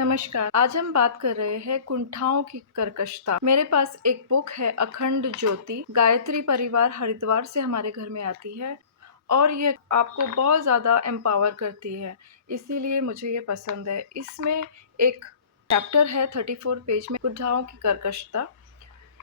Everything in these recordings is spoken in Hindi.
नमस्कार। आज हम बात कर रहे हैं कुंठाओं की कर्कशता। मेरे पास एक बुक है अखंड ज्योति, गायत्री परिवार हरिद्वार से हमारे घर में आती है और ये आपको बहुत ज़्यादा एम्पावर करती है, इसीलिए मुझे ये पसंद है। इसमें एक चैप्टर है 34 पेज में, कुंठाओं की कर्कशता,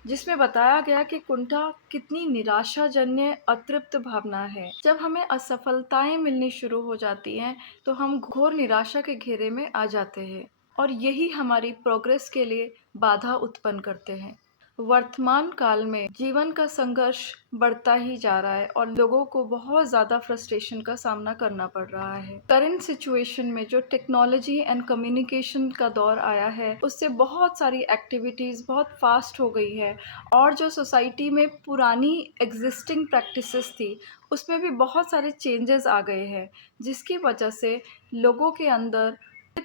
जिसमें बताया गया कि कुंठा कितनी निराशाजन्य अतृप्त भावना है। जब हमें असफलताएं मिलनी शुरू हो जाती हैं तो हम घोर निराशा के घेरे में आ जाते हैं और यही हमारी प्रोग्रेस के लिए बाधा उत्पन्न करते हैं। वर्तमान काल में जीवन का संघर्ष बढ़ता ही जा रहा है और लोगों को बहुत ज़्यादा फ्रस्ट्रेशन का सामना करना पड़ रहा है। करंट सिचुएशन में जो टेक्नोलॉजी एंड कम्युनिकेशन का दौर आया है, उससे बहुत सारी एक्टिविटीज़ बहुत फास्ट हो गई है और जो सोसाइटी में पुरानी एग्जिस्टिंग प्रैक्टिसेस थी, उसमें भी बहुत सारे चेंजेस आ गए हैं, जिसकी वजह से लोगों के अंदर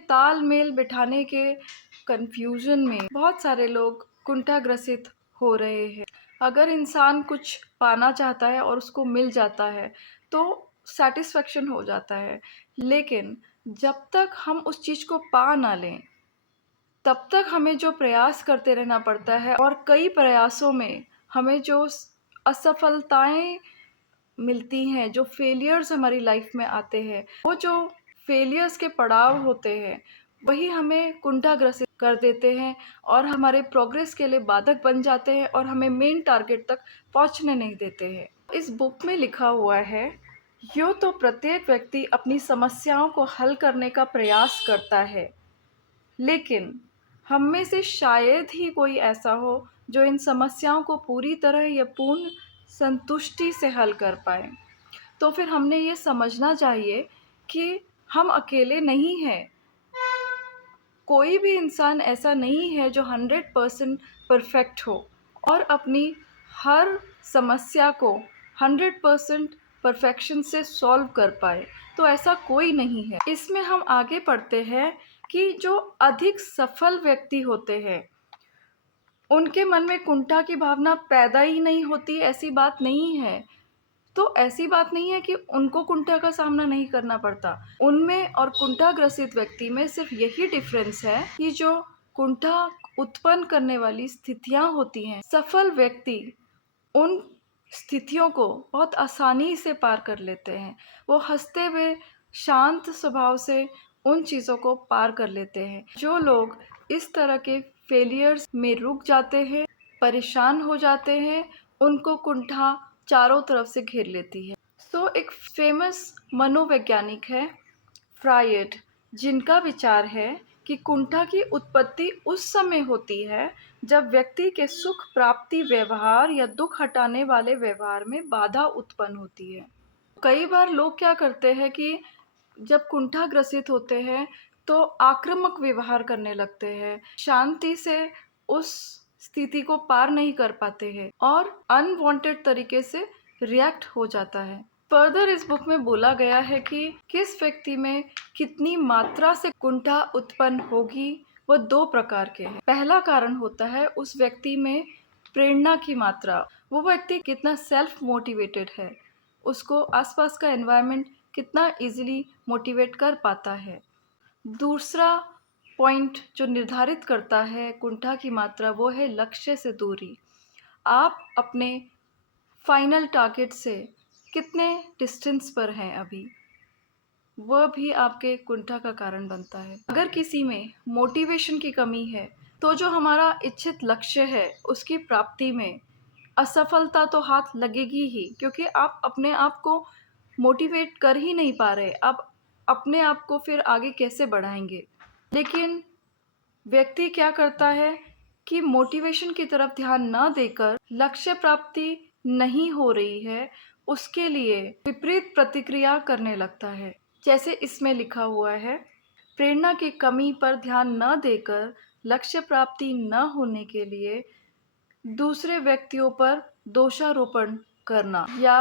तालमेल बिठाने के कंफ्यूजन में बहुत सारे लोग कुंठाग्रसित हो रहे हैं। अगर इंसान कुछ पाना चाहता है और उसको मिल जाता है तो सेटिस्फेक्शन हो जाता है, लेकिन जब तक हम उस चीज़ को पा ना लें तब तक हमें जो प्रयास करते रहना पड़ता है और कई प्रयासों में हमें जो असफलताएं मिलती हैं, जो फेलियर्स हमारी लाइफ में आते हैं, वो जो फेलियर्स के पड़ाव होते हैं वही हमें कुंठाग्रसित कर देते हैं और हमारे प्रोग्रेस के लिए बाधक बन जाते हैं और हमें मेन टारगेट तक पहुंचने नहीं देते हैं। इस बुक में लिखा हुआ है, यूँ तो प्रत्येक व्यक्ति अपनी समस्याओं को हल करने का प्रयास करता है, लेकिन हम में से शायद ही कोई ऐसा हो जो इन समस्याओं को पूरी तरह या पूर्ण संतुष्टि से हल कर पाए। तो फिर हमने ये समझना चाहिए कि हम अकेले नहीं हैं। कोई भी इंसान ऐसा नहीं है जो 100% परफेक्ट हो और अपनी हर समस्या को 100% परफेक्शन से सॉल्व कर पाए, तो ऐसा कोई नहीं है। इसमें हम आगे पढ़ते हैं कि जो अधिक सफल व्यक्ति होते हैं उनके मन में कुंठा की भावना पैदा ही नहीं होती, ऐसी बात नहीं है। तो ऐसी बात नहीं है कि उनको कुंठा का सामना नहीं करना पड़ता। उनमें और कुंठाग्रसित व्यक्ति में सिर्फ यही डिफरेंस है कि जो कुंठा उत्पन्न करने वाली स्थितियां होती हैं, सफल व्यक्ति उन स्थितियों को बहुत आसानी से पार कर लेते हैं। वो हंसते हुए शांत स्वभाव से उन चीज़ों को पार कर लेते हैं। जो लोग इस तरह के फेलियर्स में रुक जाते हैं, परेशान हो जाते हैं, उनको कुंठा चारों तरफ से घेर लेती है। एक फेमस मनोवैज्ञानिक है फ्रायड, जिनका विचार है कि कुंठा की उत्पत्ति उस समय होती है जब व्यक्ति के सुख प्राप्ति व्यवहार या दुख हटाने वाले व्यवहार में बाधा उत्पन्न होती है। कई बार लोग क्या करते हैं कि जब कुंठा ग्रसित होते हैं तो आक्रामक व्यवहार करने लगते हैं, शांति से उस स्थिति को पार नहीं कर पाते हैं और अनवांटेड तरीके से रिएक्ट हो जाता है। फर्दर इस बुक में बोला गया है कि किस व्यक्ति में कितनी मात्रा से कुंठा उत्पन्न होगी, वो दो प्रकार के हैं। पहला कारण होता है उस व्यक्ति में प्रेरणा की मात्रा, वो व्यक्ति कितना सेल्फ मोटिवेटेड है, उसको आसपास का एनवायरनमेंट कितना इजीली मोटिवेट कर पाता है। दूसरा पॉइंट जो निर्धारित करता है कुंठा की मात्रा, वो है लक्ष्य से दूरी। आप अपने फाइनल टारगेट से कितने डिस्टेंस पर हैं अभी, वह भी आपके कुंठा का कारण बनता है। अगर किसी में मोटिवेशन की कमी है तो जो हमारा इच्छित लक्ष्य है उसकी प्राप्ति में असफलता तो हाथ लगेगी ही, क्योंकि आप अपने आप को मोटिवेट कर ही नहीं पा रहे। आप अपने आप को फिर आगे कैसे बढ़ाएंगे। लेकिन व्यक्ति क्या करता है कि मोटिवेशन की तरफ ध्यान न देकर लक्ष्य प्राप्ति नहीं हो रही है, उसके लिए विपरीत प्रतिक्रिया करने लगता है। जैसे इसमें लिखा हुआ है, प्रेरणा की कमी पर ध्यान न देकर लक्ष्य प्राप्ति न होने के लिए दूसरे व्यक्तियों पर दोषारोपण करना या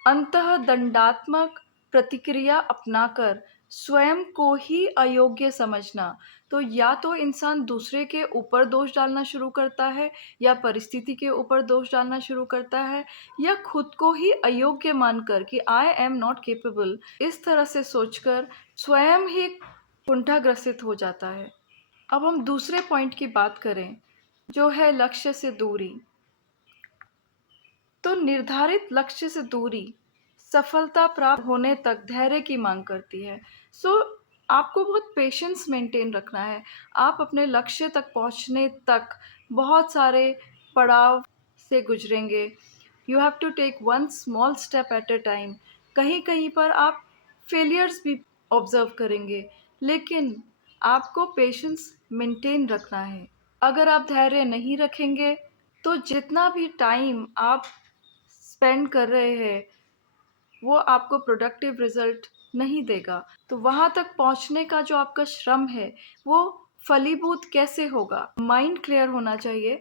अंतः दंडात्मक प्रतिक्रिया अपनाकर स्वयं को ही अयोग्य समझना। तो या तो इंसान दूसरे के ऊपर दोष डालना शुरू करता है या परिस्थिति के ऊपर दोष डालना शुरू करता है या खुद को ही अयोग्य मानकर कि आई एम नॉट केपेबल, इस तरह से सोचकर स्वयं ही कुंठाग्रसित हो जाता है। अब हम दूसरे पॉइंट की बात करें, जो है लक्ष्य से दूरी। तो निर्धारित लक्ष्य से दूरी सफलता प्राप्त होने तक धैर्य की मांग करती है। सो आपको बहुत पेशेंस मेंटेन रखना है। आप अपने लक्ष्य तक पहुंचने तक बहुत सारे पड़ाव से गुजरेंगे। You have to take one small step at a time. कहीं कहीं पर आप फेलियर्स भी ऑब्जर्व करेंगे, लेकिन आपको पेशेंस मेंटेन रखना है। अगर आप धैर्य नहीं रखेंगे तो जितना भी टाइम आप स्पेंड कर रहे हैं वो आपको प्रोडक्टिव रिजल्ट नहीं देगा। तो वहाँ तक पहुँचने का जो आपका श्रम है वो फलीभूत कैसे होगा? माइंड क्लियर होना चाहिए।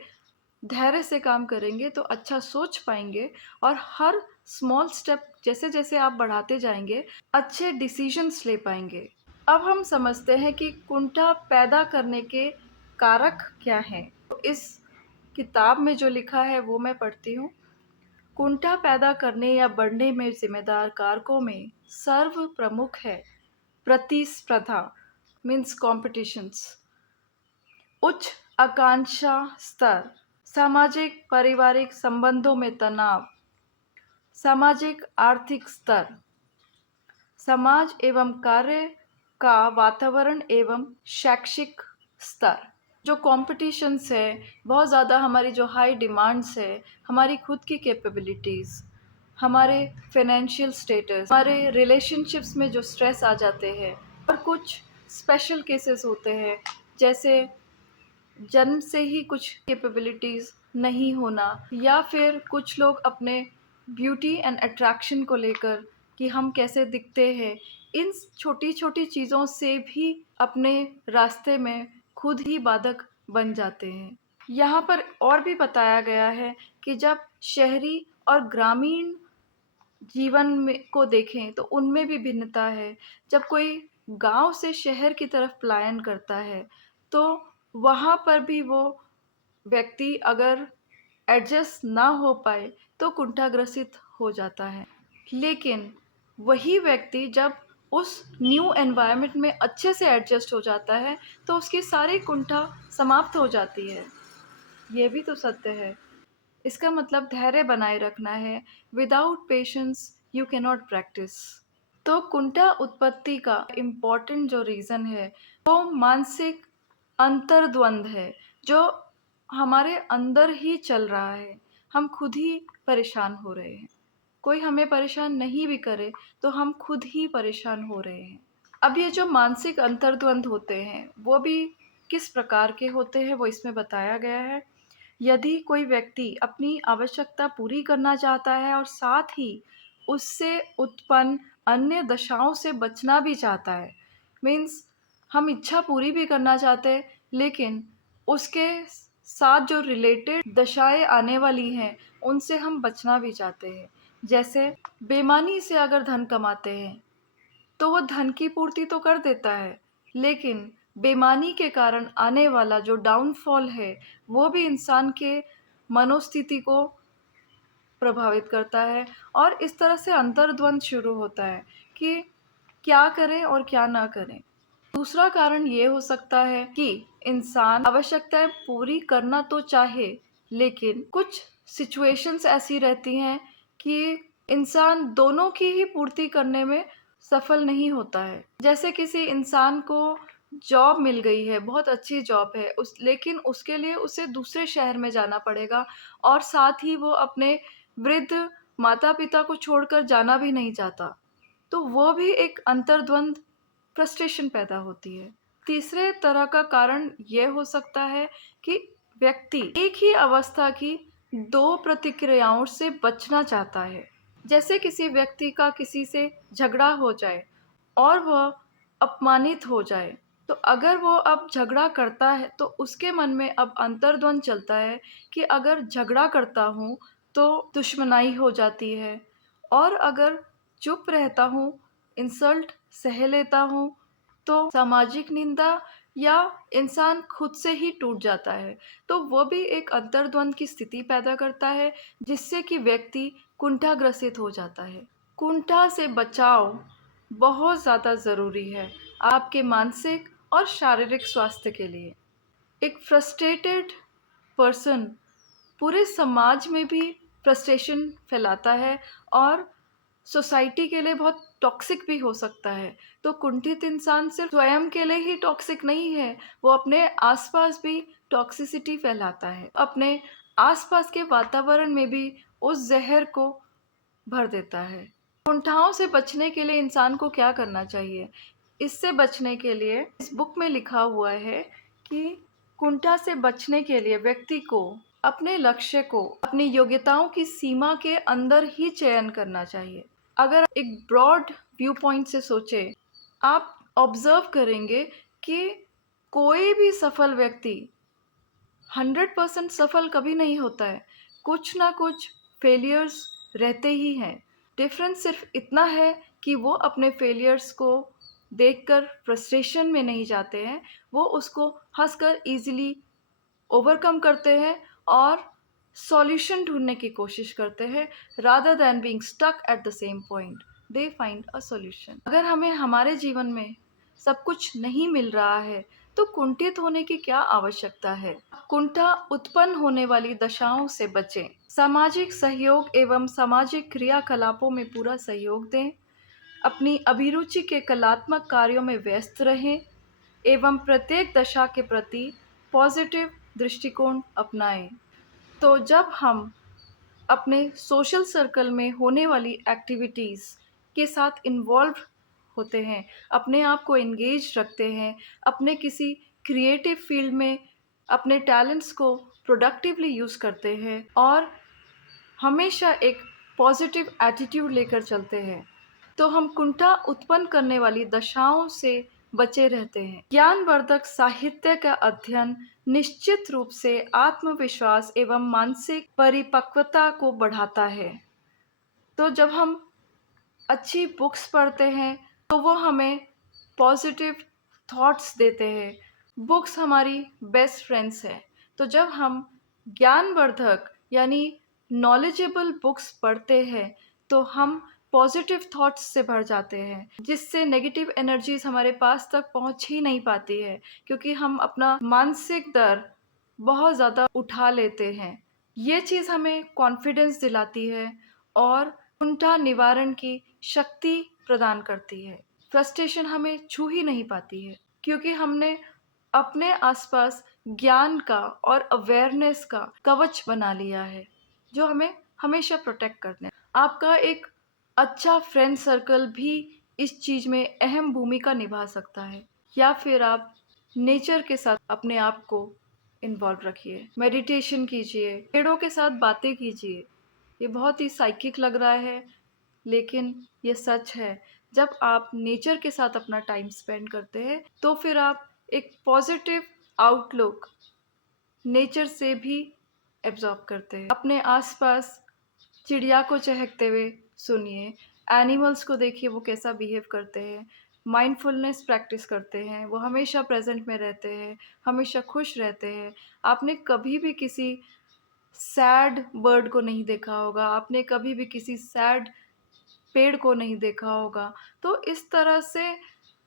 धैर्य से काम करेंगे तो अच्छा सोच पाएंगे और हर स्मॉल स्टेप जैसे जैसे आप बढ़ाते जाएंगे अच्छे डिसीजंस ले पाएंगे। अब हम समझते हैं कि कुंठा पैदा करने के कारक क्या हैं। तो इस किताब में जो लिखा है वो मैं पढ़ती हूँ। कुंठा पैदा करने या बढ़ने में जिम्मेदार कारकों में सर्व प्रमुख है प्रतिस्पर्धा, मीन्स कॉम्पिटिशन्स, उच्च आकांक्षा स्तर, सामाजिक पारिवारिक संबंधों में तनाव, सामाजिक आर्थिक स्तर, समाज एवं कार्य का वातावरण एवं शैक्षिक स्तर। जो कॉम्पिटिशन्स है, बहुत ज़्यादा हमारी जो हाई डिमांड्स है, हमारी खुद की कैपेबिलिटीज़, हमारे फाइनेंशियल स्टेटस, हमारे रिलेशनशिप्स में जो स्ट्रेस आ जाते हैं, और कुछ स्पेशल केसेस होते हैं जैसे जन्म से ही कुछ कैपेबिलिटीज़ नहीं होना, या फिर कुछ लोग अपने ब्यूटी एंड अट्रैक्शन को लेकर कि हम कैसे दिखते हैं, इन छोटी छोटी चीज़ों से भी अपने रास्ते में खुद ही बाधक बन जाते हैं। यहाँ पर और भी बताया गया है कि जब शहरी और ग्रामीण जीवन में को देखें तो उनमें भी भिन्नता है। जब कोई गांव से शहर की तरफ पलायन करता है तो वहाँ पर भी वो व्यक्ति अगर एडजस्ट ना हो पाए तो कुंठाग्रसित हो जाता है। लेकिन वही व्यक्ति जब उस न्यू एनवायरनमेंट में अच्छे से एडजस्ट हो जाता है तो उसकी सारी कुंठा समाप्त हो जाती है। ये भी तो सत्य है। इसका मतलब धैर्य बनाए रखना है। Without patience you can not practice. तो कुंठा उत्पत्ति का इम्पोर्टेंट जो रीज़न है वो मानसिक अंतर्द्वंद है, जो हमारे अंदर ही चल रहा है। हम खुद ही परेशान हो रहे हैं। कोई हमें परेशान नहीं भी करे तो हम खुद ही परेशान हो रहे हैं। अब ये जो मानसिक अंतर्द्वंद होते हैं वो भी किस प्रकार के होते हैं वो इसमें बताया गया है। यदि कोई व्यक्ति अपनी आवश्यकता पूरी करना चाहता है और साथ ही उससे उत्पन्न अन्य दशाओं से बचना भी चाहता है, मीन्स हम इच्छा पूरी भी करना चाहते हैं लेकिन उसके साथ जो रिलेटेड दशाएं आने वाली हैं उनसे हम बचना भी चाहते हैं। जैसे बेईमानी से अगर धन कमाते हैं तो वो धन की पूर्ति तो कर देता है, लेकिन बेईमानी के कारण आने वाला जो डाउनफॉल है वो भी इंसान के मनोस्थिति को प्रभावित करता है। और इस तरह से अंतर्द्वंद शुरू होता है कि क्या करें और क्या ना करें। दूसरा कारण ये हो सकता है कि इंसान आवश्यकताएं पूरी करना तो चाहे, लेकिन कुछ सिचुएशंस ऐसी रहती हैं कि इंसान दोनों की ही पूर्ति करने में सफल नहीं होता है। जैसे किसी इंसान को जॉब मिल गई है, बहुत अच्छी जॉब है लेकिन उसके लिए उसे दूसरे शहर में जाना पड़ेगा और साथ ही वो अपने वृद्ध माता पिता को छोड़कर जाना भी नहीं चाहता। तो वो भी एक अंतर्द्वंद, फ्रस्ट्रेशन पैदा होती है। तीसरे तरह का कारण ये हो सकता है कि व्यक्ति एक ही अवस्था की दो प्रतिक्रियाओं से बचना चाहता है। जैसे किसी व्यक्ति का किसी से झगड़ा हो जाए और वह अपमानित हो जाए, तो अगर वो अब झगड़ा करता है तो उसके मन में अब अंतर्द्वंद चलता है कि अगर झगड़ा करता हूँ तो दुश्मनाई हो जाती है, और अगर चुप रहता हूँ, इंसल्ट सह लेता हूँ, तो सामाजिक निंदा या इंसान खुद से ही टूट जाता है। तो वो भी एक अंतर्द्वंद की स्थिति पैदा करता है जिससे कि व्यक्ति कुंठाग्रसित हो जाता है। कुंठा से बचाव बहुत ज़्यादा ज़रूरी है आपके मानसिक और शारीरिक स्वास्थ्य के लिए। एक फ्रस्ट्रेटेड पर्सन पूरे समाज में भी फ्रस्ट्रेशन फैलाता है और सोसाइटी के लिए बहुत टॉक्सिक भी हो सकता है। तो कुंठित इंसान सिर्फ स्वयं के लिए ही टॉक्सिक नहीं है, वो अपने आसपास भी टॉक्सिसिटी फैलाता है, अपने आसपास के वातावरण में भी उस जहर को भर देता है। कुंठाओं से बचने के लिए इंसान को क्या करना चाहिए? इससे बचने के लिए इस बुक में लिखा हुआ है कि कुंठा से बचने के लिए व्यक्ति को अपने लक्ष्य को अपनी योग्यताओं की सीमा के अंदर ही चयन करना चाहिए। अगर एक ब्रॉड व्यू पॉइंट से सोचे, आप ऑब्जर्व करेंगे कि कोई भी सफल व्यक्ति 100% सफल कभी नहीं होता है। कुछ ना कुछ फेलियर्स रहते ही हैं। डिफरेंस सिर्फ इतना है कि वो अपने फेलियर्स को देखकर फ्रस्ट्रेशन में नहीं जाते हैं, वो उसको हंसकर इजीली ओवरकम करते हैं और सॉल्यूशन ढूंढने की कोशिश करते हैं। Rather than being stuck at the same point, they find a solution. अगर हमें हमारे जीवन में सब कुछ नहीं मिल रहा है तो कुंठित होने की क्या आवश्यकता है? कुंठा उत्पन्न होने वाली दशाओं से बचें। सामाजिक सहयोग एवं सामाजिक क्रियाकलापों में पूरा सहयोग दें। अपनी अभिरुचि के कलात्मक कार्यों में व्यस्त रहें एवं प्रत्येक दशा के प्रति पॉजिटिव दृष्टिकोण अपनाएं। तो जब हम अपने सोशल सर्कल में होने वाली एक्टिविटीज़ के साथ इन्वॉल्व होते हैं, अपने आप को एंगेज रखते हैं, अपने किसी क्रिएटिव फील्ड में अपने टैलेंट्स को प्रोडक्टिवली यूज़ करते हैं और हमेशा एक पॉजिटिव एटीट्यूड लेकर चलते हैं, तो हम कुंठा उत्पन्न करने वाली दशाओं से बचे रहते हैं। ज्ञानवर्धक साहित्य का अध्ययन निश्चित रूप से आत्मविश्वास एवं मानसिक परिपक्वता को बढ़ाता है। तो जब हम अच्छी बुक्स पढ़ते हैं तो वो हमें पॉजिटिव थॉट्स देते हैं। बुक्स हमारी बेस्ट फ्रेंड्स हैं। तो जब हम ज्ञानवर्धक यानी नॉलेजेबल बुक्स पढ़ते हैं तो हम पॉजिटिव थॉट्स से भर जाते हैं, जिससे नेगेटिव एनर्जीज हमारे पास तक पहुंच ही नहीं पाती है, क्योंकि हम अपना मानसिक दर बहुत ज़्यादा उठा लेते हैं। ये चीज़ हमें कॉन्फिडेंस दिलाती है और कुंठा निवारण की शक्ति प्रदान करती है। फ्रस्ट्रेशन हमें छू ही नहीं पाती है, क्योंकि हमने अपने आसपास ज्ञान का और अवेयरनेस का कवच बना लिया है, जो हमें हमेशा प्रोटेक्ट करने। आपका एक अच्छा फ्रेंड सर्कल भी इस चीज़ में अहम भूमिका निभा सकता है, या फिर आप नेचर के साथ अपने आप को इन्वॉल्व रखिए, मेडिटेशन कीजिए, पेड़ों के साथ बातें कीजिए। ये बहुत ही साइकिक लग रहा है, लेकिन ये सच है। जब आप नेचर के साथ अपना टाइम स्पेंड करते हैं तो फिर आप एक पॉजिटिव आउटलुक नेचर से भी एब्जॉर्ब करते हैं। अपने आसपास चिड़िया को चहकते हुए सुनिए, एनिमल्स को देखिए वो कैसा बिहेव करते हैं, माइंडफुलनेस प्रैक्टिस करते हैं, वो हमेशा प्रेजेंट में रहते हैं, हमेशा खुश रहते हैं। आपने कभी भी किसी सैड बर्ड को नहीं देखा होगा, आपने कभी भी किसी सैड पेड़ को नहीं देखा होगा। तो इस तरह से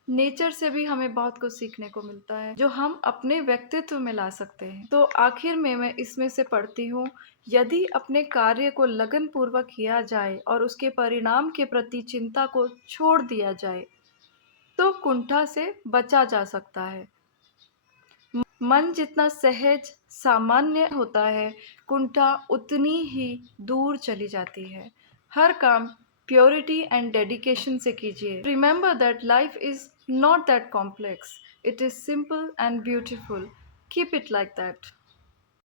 नेचर से भी हमें बहुत कुछ सीखने को मिलता है, जो हम अपने व्यक्तित्व में ला सकते हैं। तो आखिर में मैं इसमें से पढ़ती हूँ, यदि अपने कार्य को लगन पूर्वक किया जाए और उसके परिणाम के प्रति चिंता को छोड़ दिया जाए तो कुंठा से बचा जा सकता है। मन जितना सहज सामान्य होता है, कुंठा उतनी ही दूर चली जाती है। हर काम प्योरिटी एंड डेडिकेशन से कीजिए। Remember that life is not that complex, it is simple and beautiful. Keep it like that.